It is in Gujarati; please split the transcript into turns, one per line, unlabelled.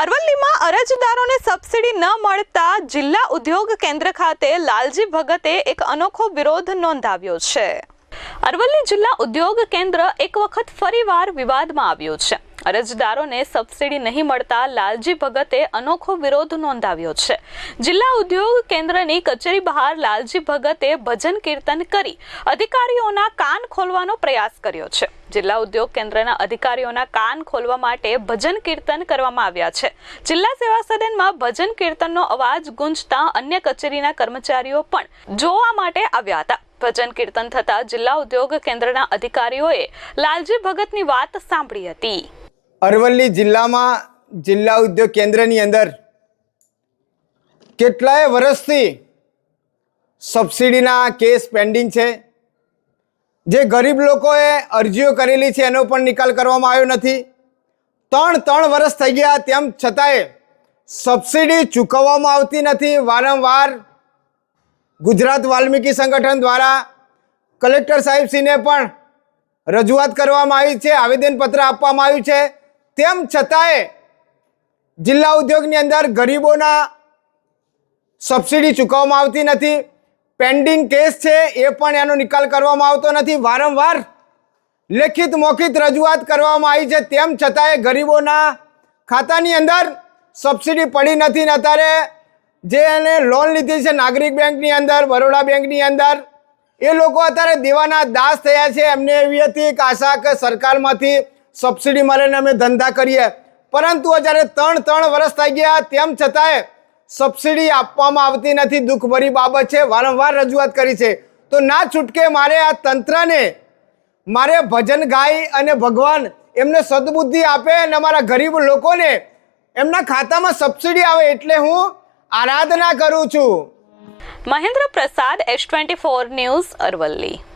અરવલ્લીમાં અરજદારોને સબસિડી ન મળતા જિલ્લા ઉદ્યોગ કેન્દ્ર ખાતે લાલજી ભગતે એક અનોખો વિરોધ નોંધાવ્યો છે. અરવલ્લી જિલ્લા ઉદ્યોગ કેન્દ્ર એક વખત ફરીવાર વિવાદમાં આવ્યું છે. અરજદારોને સબસિડી નહીં મળતા લાલજી ભગતે અનોખો વિરોધ નોંધાવ્યો છે. જિલ્લા ઉદ્યોગ કેન્દ્રની કચેરી બહાર લાલજી ભગતે ભજન કીર્તન કરી અધિકારીઓના કાન ખોલવાનો પ્રયાસ કર્યો છે. જિલ્લા ઉદ્યોગ કેન્દ્રના અધિકારીઓના કાન ખોલવા માટે ભજન કીર્તન કરવામાં આવ્યા છે. જિલ્લા સેવા સદનમાં ભજન કીર્તનનો અવાજ ગુંજતા અન્ય કચેરીના કર્મચારીઓ પણ જોવા માટે આવ્યા હતા. ભજન કીર્તન થતા જિલ્લા ઉદ્યોગ કેન્દ્રના અધિકારીઓએ લાલજી ભગતની વાત સાંભળી હતી.
અરવલ્લી જિલ્લામાં જિલ્લા ઉદ્યોગ કેન્દ્રની અંદર કેટલાય વર્ષથી સબસિડીના કેસ પેન્ડિંગ છે. જે ગરીબ લોકોએ અરજીઓ કરેલી છે એનો પણ નિકાલ કરવામાં આવ્યો નથી. ત્રણ ત્રણ વર્ષ થઈ ગયા તેમ છતાંય સબસિડી ચૂકવવામાં આવતી નથી. વારંવાર ગુજરાત વાલ્મીકી સંગઠન દ્વારા કલેક્ટર સાહેબશ્રીને પણ રજૂઆત કરવામાં આવી છે, આવેદનપત્ર આપવામાં આવ્યું છે. તેમ છતાંય જિલ્લા ઉદ્યોગની અંદર ગરીબોના સબસિડી ચૂકવવામાં આવતી નથી. પેન્ડિંગ કેસ છે, એ પણ એનો નિકાલ કરવામાં આવતો નથી. વારંવાર લેખિત મૌખિત રજૂઆત કરવામાં આવી છે. તેમ છતાંય ગરીબોના ખાતાની અંદર સબસિડી પડી નથી ને અત્યારે જે એને લોન લીધી છે નાગરિક બેંકની અંદર, બરોડા બેંકની અંદર, એ લોકો અત્યારે દેવાના દાસ થયા છે. એમને એવી હતી કે આશા કે સરકારમાંથી સબસિડી મળે ને અમે ધંધા કરીએ. પરંતુ જ્યારે ત્રણ ત્રણ વર્ષ થઈ ગયા, તેમ છતાંય સબસિડી આપવામાં આવતી નથી. દુઃખભરી બાબત છે. વારંવાર રજૂઆત કરી છે. તો ના છૂટકે મારે આ તંત્રને, મારે ભજન ગાઈ અને ભગવાન એમને સદબુદ્ધિ આપે અને અમારા ગરીબ લોકોને એમના ખાતામાં સબસિડી આવે એટલે હું આરાધના કરું છું.
Mahendra Prasad S twenty four news Aravalli.